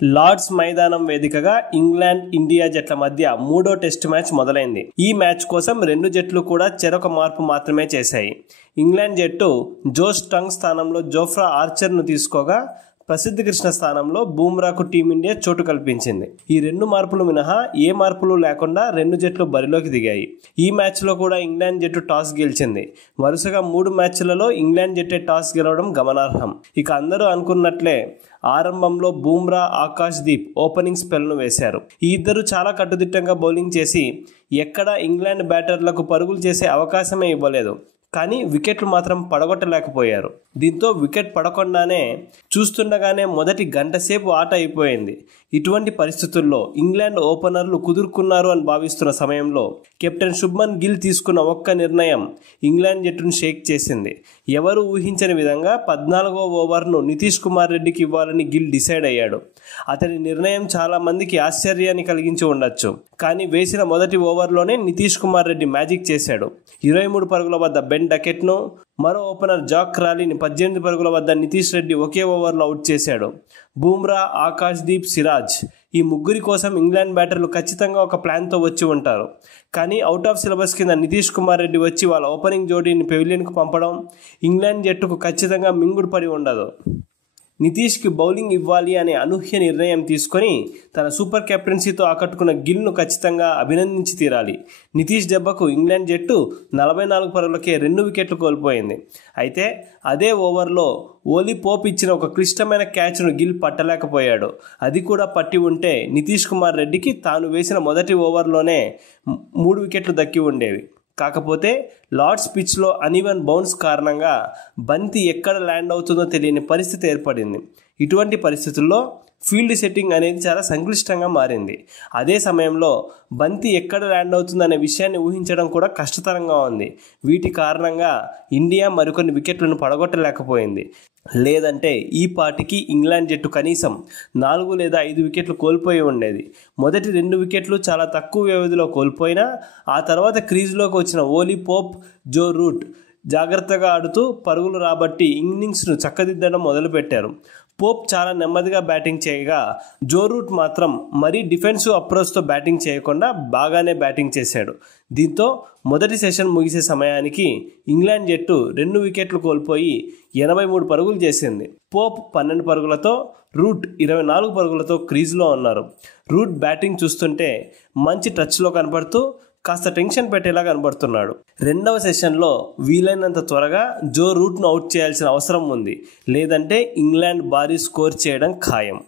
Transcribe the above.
Lord's మైదానం వేదికగా England India జట్ల మధ్య మూడో టెస్ట్ మ్యాచ్ మొదలైంది. ఈ మ్యాచ్ కోసం రెండు జట్లు కూడా చెరొక మార్పు మాత్రమే చేశాయి. ఇంగ్లాండ్ జట్టు జో స్టంగ్ స్థానంలో జోఫ్రా ఆర్చర్ను తీసుకోగా ప్రసిద్ధ కృష్ణ స్థానంలో బూమ్రాకు టీమిండియా చోటు కల్పించింది. ఈ రెండు మార్పులు మినహా ఏ మార్పులు లేకుండా రెండు జట్లు బరిలోకి దిగాయి. ఈ మ్యాచ్లో కూడా ఇంగ్లాండ్ జట్టు టాస్ గెలిచింది. వరుసగా 3 మ్యాచ్లలో ఇంగ్లాండ్ జట్టే టాస్ గెలవడం గమనార్హం. ఇక అందరూ అనుకున్నట్లే ఆరంభంలో బూమ్రా, ఆకాష్ దీప్ ఓపెనింగ్ స్పెల్ను వేశారు. ఈ ఇద్దరు చాలా కట్టుదిట్టంగా బౌలింగ్ చేసి ఎక్కడా ఇంగ్లాండ్ బ్యాటర్లకు పరుగులు చేసే అవకాశమే ఇవ్వలేదు. కానీ వికెట్లు మాత్రం పడగొట్టలేకపోయారు. దీంతో వికెట్ పడకుండానే చూస్తుండగానే మొదటి గంట సేపు ఆట అయిపోయింది. ఇటువంటి పరిస్థితుల్లో ఇంగ్లాండ్ ఓపెనర్లు కుదురుకున్నారు అని భావిస్తున్న సమయంలో కెప్టెన్ శుభ్మన్ గిల్ తీసుకున్న ఒక్క నిర్ణయం ఇంగ్లాండ్ జట్టును షేక్ చేసింది. ఎవరు ఊహించని విధంగా 14వ ఓవర్ను నితీష్ కుమార్ రెడ్డికి ఇవ్వాలని గిల్ డిసైడ్ అయ్యాడు. అతని నిర్ణయం చాలా మందికి ఆశ్చర్యాన్ని కలిగించి ఉండొచ్చు. కానీ వేసిన మొదటి ఓవర్లోనే నితీష్ కుమార్ రెడ్డి మ్యాజిక్ చేశాడు. 23 పరుగుల వద్ద బెన్ డకెట్ను, మరో ఓపెనర్ జాక్ క్రాలీని 18 పరుగుల వద్ద నితీష్ రెడ్డి ఒకే ఓవర్లో అవుట్ చేశాడు. బూమ్రా, ఆకాష్ దీప్, సిరాజ్ ఈ ముగ్గురి కోసం ఇంగ్లాండ్ బ్యాటర్లు ఖచ్చితంగా ఒక ప్లాన్తో వచ్చి ఉంటారు. కానీ అవుట్ ఆఫ్ సిలబస్ కింద నితీష్ కుమార్ రెడ్డి వచ్చి వాళ్ళ ఓపెనింగ్ జోడీని పెవిలియన్కు పంపడం ఇంగ్లాండ్ జట్టుకు ఖచ్చితంగా మింగుడు పడి ఉండదు. నితీష్కి బౌలింగ్ ఇవ్వాలి అనే అనూహ్య నిర్ణయం తీసుకొని తన సూపర్ కెప్టెన్సీతో ఆకట్టుకున్న గిల్ను ఖచ్చితంగా అభినందించి తీరాలి. నితీష్ దెబ్బకు ఇంగ్లాండ్ జట్టు 44 పరుగులకే 2 వికెట్లు కోల్పోయింది. అయితే అదే ఓవర్లో ఓలీ పోప్ ఇచ్చిన ఒక క్లిష్టమైన క్యాచ్ను గిల్ పట్టలేకపోయాడు. అది కూడా పట్టి ఉంటే నితీష్ కుమార్ రెడ్డికి తాను వేసిన మొదటి ఓవర్లోనే 3 వికెట్లు దక్కి ఉండేవి. కాకపోతే లార్డ్స్ పిచ్లో అనీవెన్ బౌన్స్ కారణంగా బంతి ఎక్కడ ల్యాండ్ అవుతుందో తెలియని పరిస్థితి ఏర్పడింది. ఇటువంటి పరిస్థితుల్లో ఫీల్డ్ సెట్టింగ్ అనేది చాలా సంక్లిష్టంగా మారింది. అదే సమయంలో బంతి ఎక్కడ ల్యాండ్ అవుతుందనే విషయాన్ని ఊహించడం కూడా కష్టతరంగా ఉంది. వీటి కారణంగా ఇండియా మరికొన్ని వికెట్లను పడగొట్టలేకపోయింది. లేదంటే ఈ పాటికి ఇంగ్లాండ్ జట్టు కనీసం 4 లేదా 5 వికెట్లు కోల్పోయి ఉండేది. మొదటి 2 వికెట్లు చాలా తక్కువ వ్యవధిలో కోల్పోయినా ఆ తర్వాత క్రీజ్లోకి వచ్చిన ఓలీ పోప్, జో రూట్ జాగ్రత్తగా ఆడుతూ పరుగులు రాబట్టి ఇన్నింగ్స్ను చక్కదిద్దడం మొదలుపెట్టారు. పోప్ చాలా నెమ్మదిగా బ్యాటింగ్ చేయగా జో రూట్ మాత్రం మరీ డిఫెన్సివ్ అప్రోచ్తో బ్యాటింగ్ చేయకుండా బాగానే బ్యాటింగ్ చేశాడు. దీంతో మొదటి సెషన్ ముగిసే సమయానికి ఇంగ్లాండ్ జట్టు 2 వికెట్లు కోల్పోయి 83 పరుగులు చేసింది. పోప్ 12 పరుగులతో, రూట్ 24 పరుగులతో క్రీజ్లో ఉన్నారు. రూట్ బ్యాటింగ్ చూస్తుంటే మంచి టచ్లో కనపడుతూ కాస్త టెన్షన్ పెట్టేలా కనబడుతున్నాడు. రెండవ సెషన్లో వీలైనంత త్వరగా జో రూట్ను అవుట్ చేయాల్సిన అవసరం ఉంది. లేదంటే ఇంగ్లాండ్ భారీ స్కోర్ చేయడం ఖాయం.